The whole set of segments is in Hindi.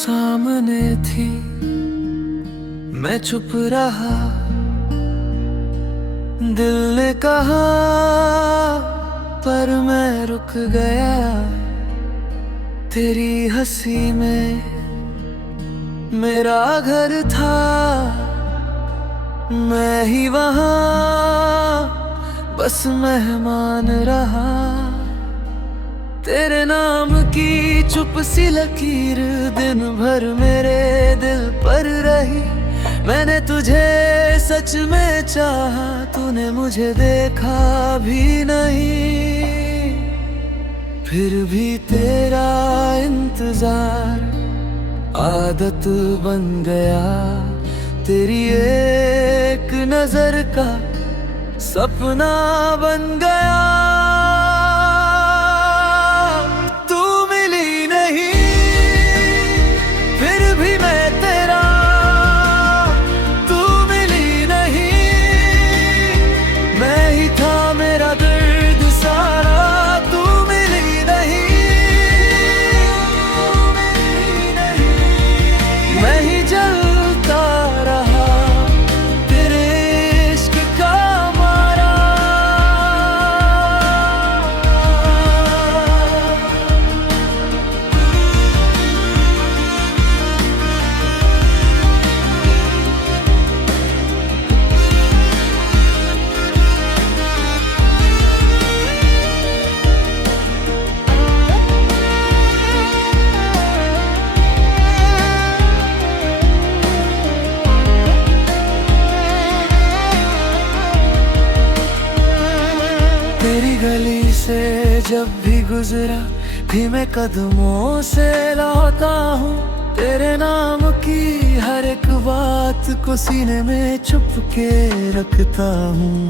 सामने थी, मैं चुप रहा। दिल ने कहा पर मैं रुक गया। तेरी हंसी में मेरा घर था, मैं ही वहाँ बस मेहमान रहा। तेरे नाम की चुप सी लकीर दिन भर मेरे दिल पर रही। मैंने तुझे सच में चाहा, तूने मुझे देखा भी नहीं। फिर भी तेरा इंतजार आदत बन गया। तेरी एक नजर का सपना बन गया। तू मिली नहीं फिर भी मैं तेरा, तू मिली नहीं मैं ही था मेरा दर्द सारा। तू मिली नहीं मैं ही जलता रहा तेरे इश्क का मारा। तेरी गली से जब भी गुजरा धीमे कदमों से लौटा हूँ। तेरे नाम की हर एक बात को सीने में छुप के रखता हूँ।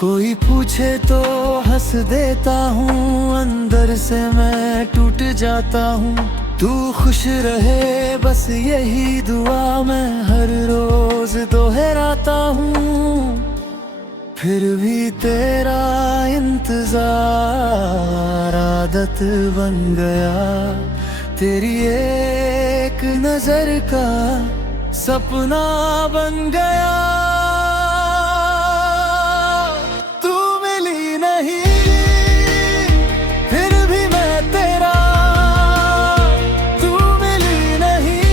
कोई पूछे तो हंस देता हूँ, अंदर से मैं टूट जाता हूँ। तू खुश रहे बस यही दुआ मैं हर रोज दोहराता हूँ। फिर भी तेरा इंतजार आदत बन गया। तेरी एक नजर का सपना बन गया। तू मिली नहीं फिर भी मैं तेरा, तू मिली नहीं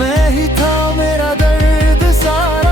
मैं ही था मेरा दर्द सारा।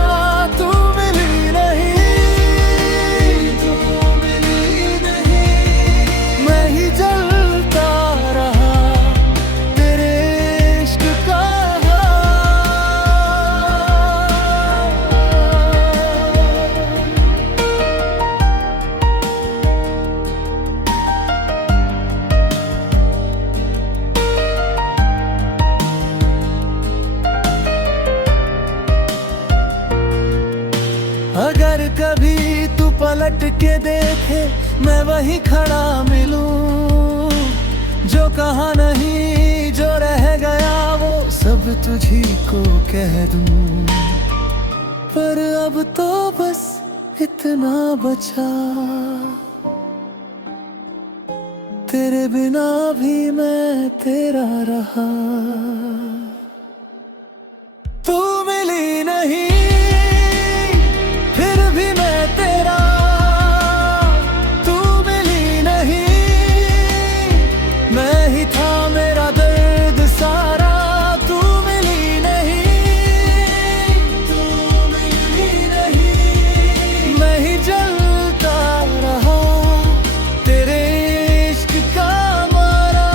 अगर कभी तू पलट के देखे मैं वहीं खड़ा मिलूं। जो कहा नहीं जो रह गया वो सब तुझी को कह दूं। पर अब तो बस इतना बचा, तेरे बिना भी मैं तेरा रहा। तू मिली नहीं फिर भी मैं तेरा, तू मिली नहीं मैं ही था मेरा दर्द सारा। तू मिली नहीं, तू मिली नहीं मैं ही जलता रहा तेरे इश्क का मारा।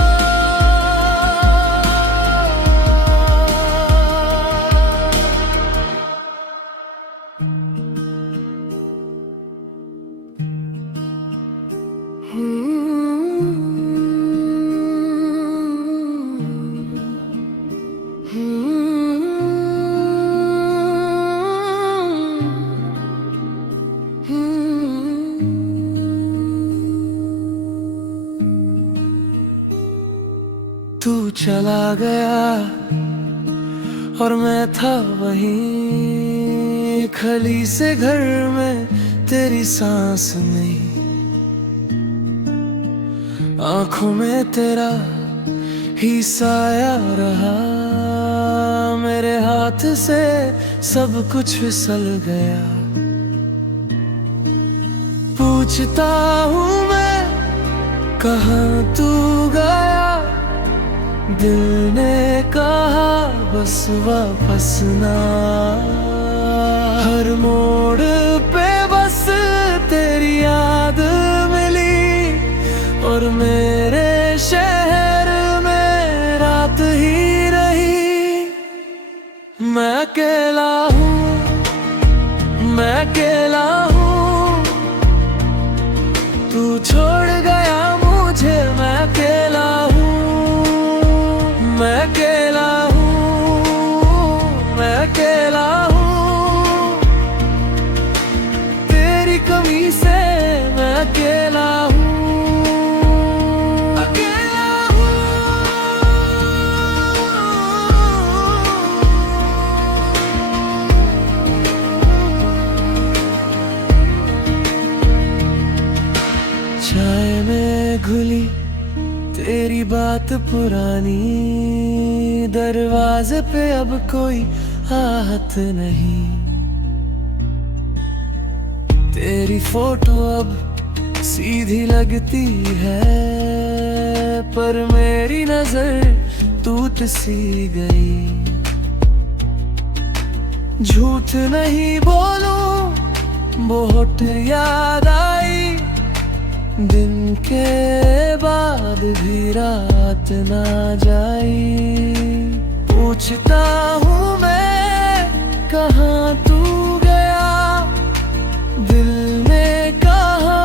तू चला गया और मैं था वहीं खली से घर में तेरी सांस नहीं। आंखों में तेरा ही साया रहा, मेरे हाथ से सब कुछ फिसल गया। पूछता हूँ मैं कहाँ तू गया, दिल ने कहा बस वापस ना। हर मोड़ पे बस तेरी याद मिली, और मेरे शहर में रात ही रही। मैं अकेला हूँ, मैं अकेला हूँ, तू छोड़ गया मुझे। मैं अकेला हूँ, मैं अकेला हूँ, मैं अकेला हूँ, तेरी कमी से मैं अकेला हूँ, अकेला हूँ। चाय में घुली तेरी बात पुरानी, दरवाजे पे अब कोई आहत नहीं। तेरी फोटो अब सीधी लगती है, पर मेरी नजर टूट सी गई। झूठ नहीं बोलूं, बहुत याद आई, दिन के बाद भी रात ना जाई। पूछता हूँ मैं कहाँ तू गया, दिल ने कहा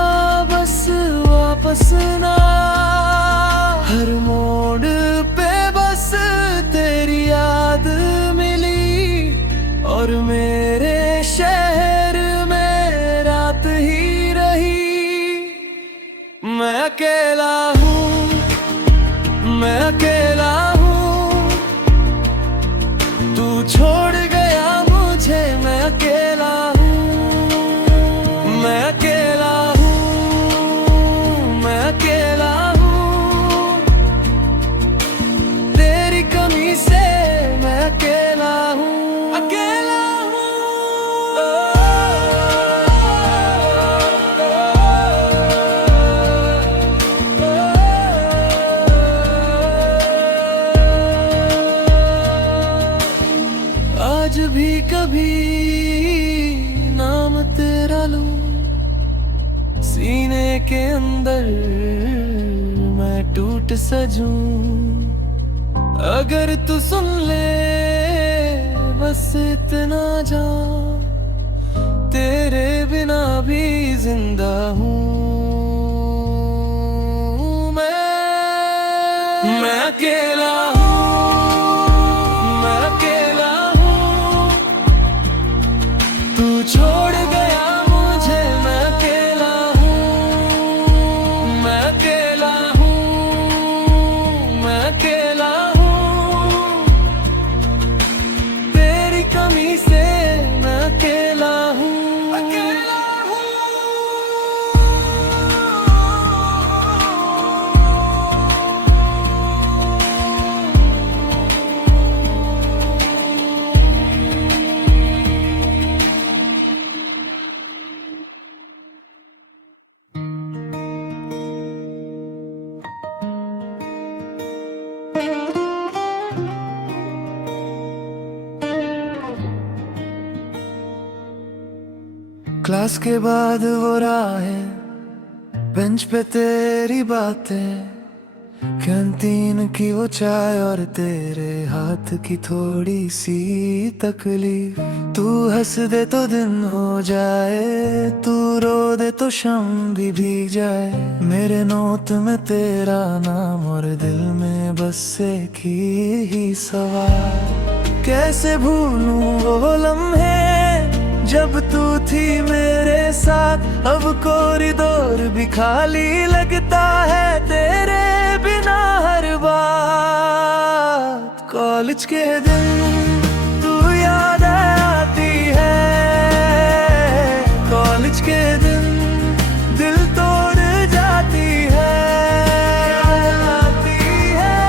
बस वापस ना। हर मोड़ पे बस तेरी याद मिली, और मेरे शहर में रात ही रही। मैं अकेला हूँ, मैं अकेला हूँ, तू छोड़ गया मुझे। मैं अकेला हूँ, मैं अकेला हूँ, मैं अकेला हूँ, तेरी कमी से मैं अकेला हूँ, अकेला हूँ। आज भी कभी नाम तेरा लूं सीने के अंदर, मैं टूट सजूं। अगर तू सुन ले बस इतना जान, तेरे बिना भी जिंदा हूँ मैं अकेला हूँ, मैं अकेला हूँ, तू छोड़ गया मुझे। मैं अकेला हूँ, मैं अकेला हूँ, मैं अकेला हूँ, तेरी कमी से मैं अकेला हूँ, अकेला हूँ। क्लास के बाद वो राहें, बेंच पे तेरी बातें, कैंटीन की वो चाय और तेरे हाथ की थोड़ी सी तकलीफ। तू हंस दे तो दिन हो जाए, तू रो दे तो शाम भी भीग जाए। मेरे नोट में तेरा नाम और दिल में बस एक ही सवाल, कैसे भूलूं वो लम्हे जब तू थी मेरे साथ। अब कॉरिडोर भी खाली लगता है तेरे बिना हर बात। कॉलेज के दिन तू याद आती है, कॉलेज के दिन दिल तोड़ जाती है, आती है।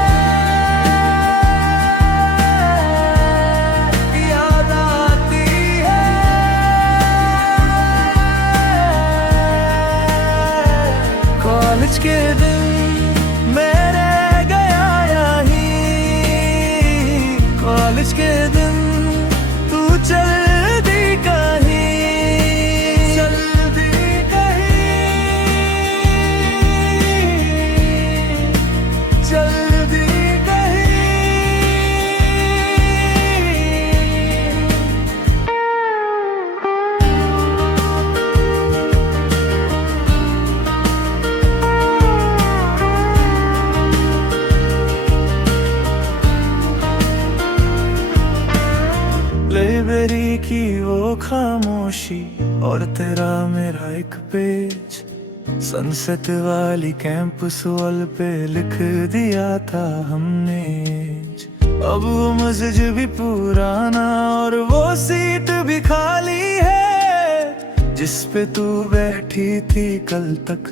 लाइब्रेरी की वो खामोशी और तेरा मेरा एक पेज, सनसेट वाली कैंपस वॉल पे लिख दिया था हमने। अब वो मस्जिद भी पुराना और वो सीट भी खाली है जिस पे तू बैठी थी कल तक,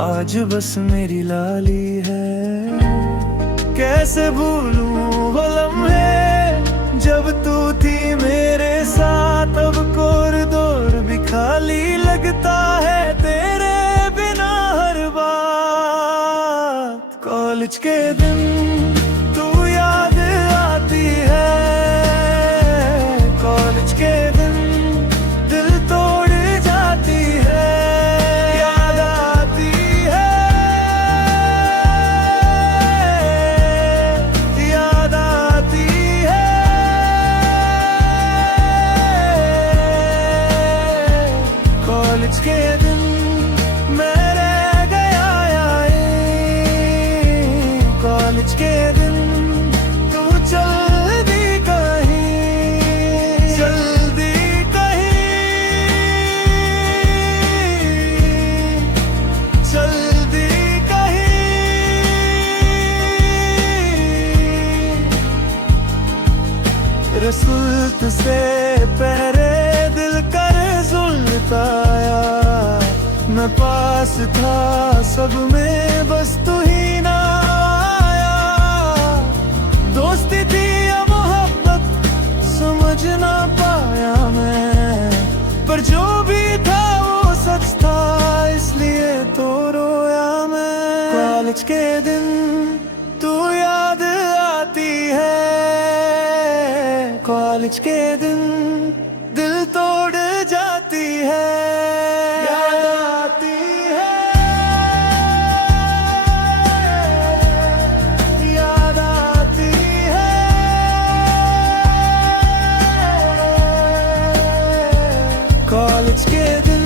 आज बस मेरी लाली है। कैसे भूलूं वो लम्हे जब तू थी मेरे साथ, अब कॉरिडोर भी खाली लगता है तेरे बिना हर बात। कॉलेज के दिन तू याद आती है, कॉलेज के दिन दिल तोड़ जाती है, याद आती है, याद आती है। कॉलेज के दिन मैं रह गया कॉलेज के दिन तू चल दी कहीं, चल दी कहीं, चल दी कहीं। रसूल से पहरे दिल कर सुलताया, मैं पास था सब में बस तू ही ना आया। दोस्ती थी या मोहब्बत समझ ना पाया मैं, पर जो भी था वो सच था इसलिए तो रोया मैं। कॉलेज के दिन तू याद आती है, कॉलेज के दिन दिल तोड़ जाती है, याद आती है, याद आती है। कॉलेज के दिन